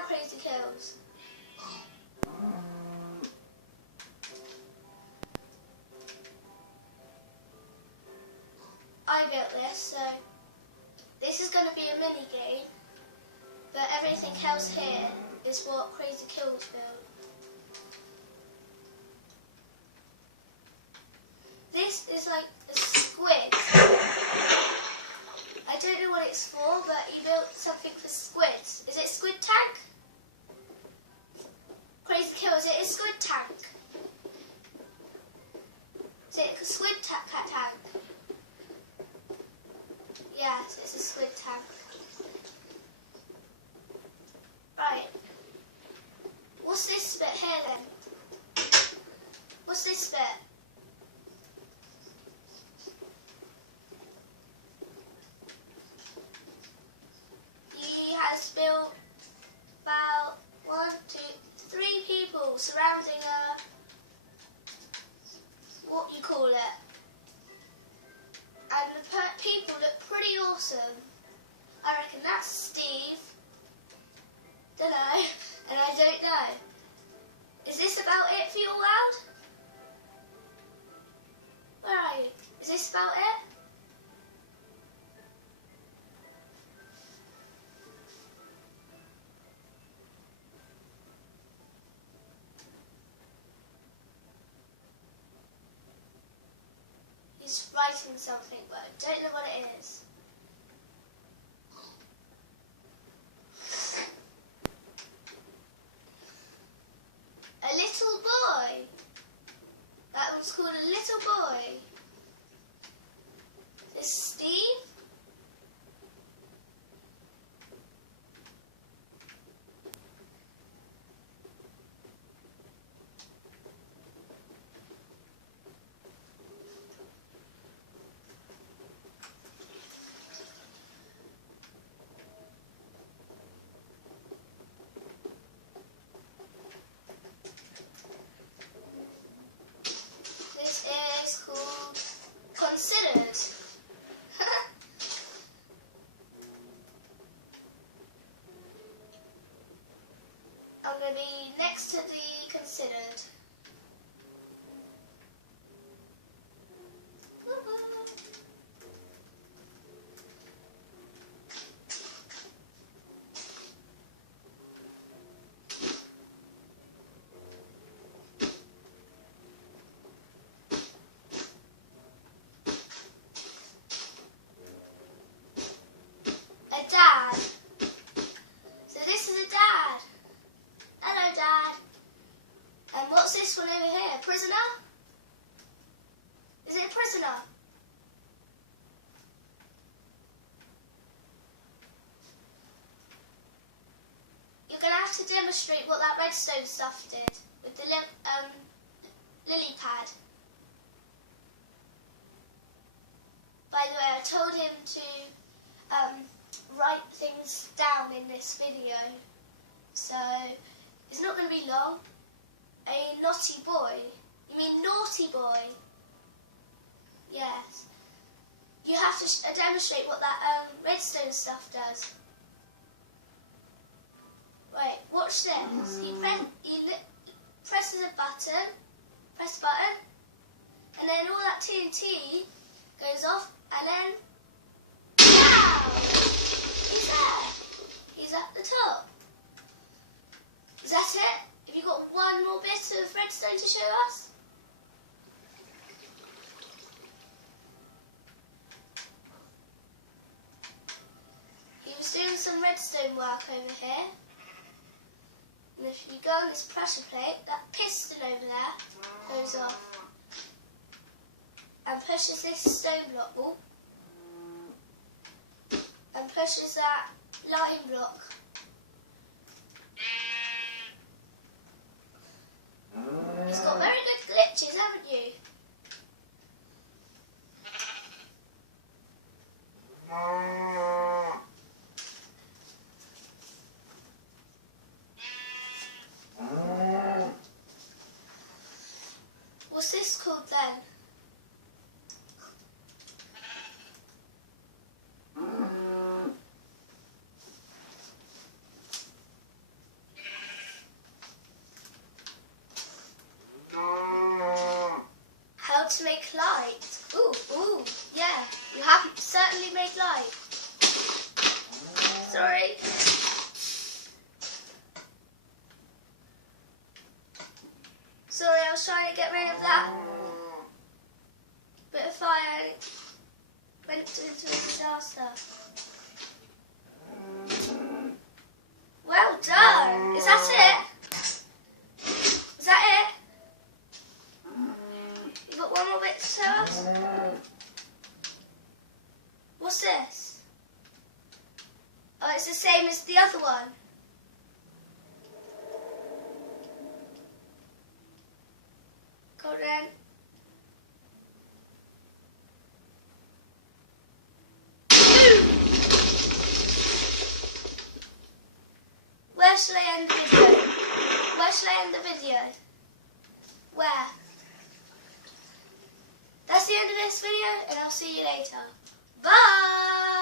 now, Crazy Kills. I built this, so this is going to be a mini game, but everything else here is what Crazy Kills built. This is like a squid. I don't know what it's for, but he built something for squids. Is it Squid Tank? Crazy Kills, it is Squid Tank. Is it a Squid Tank? Yes, it's a squid tank. Right. What's this bit here then? What's this bit? He has built about 1, 2, 3 people surrounding what you call it. And the people look pretty awesome. I reckon that's Steve. Don't know. And I don't know. Is this about it for your world? Where are you? Is this about it? He's writing something, but I don't know what it is. A little boy. That one's called a little boy. Is Steve? This is called Considered. I'm going to be next to the Considered. A dad. So this is a dad. Hello, Dad. And what's this one over here? Prisoner? Is it a prisoner? You're going to have to demonstrate what that redstone stuff did with the lily pad. By the way, I told him to write things down in this video, so it's not going to be long. A naughty boy. You mean naughty boy? Yes. You have to demonstrate what that redstone stuff does. Wait, watch this. He presses a button, press the button, and then all that TNT goes off, and then wow! He's there. He's at the top. Is that it? Have you got one more bit of redstone to show us? He was doing some redstone work over here. And if you go on this pressure plate, that piston over there goes off and pushes this stone block wall and pushes that lime block. You've got very good glitches, haven't you? What's this called then? make light. Ooh, yeah. You have certainly made light. Sorry. Sorry, I was trying to get rid of that bit of fire. Went into a disaster. Well done. Is that it? Is that it? You got one more bit to show us? What's this? Oh, it's the same as the other one. Go then. Where shall I end the video? Where shall I end the video? Where? That's the end of this video, and I'll see you later. Bye!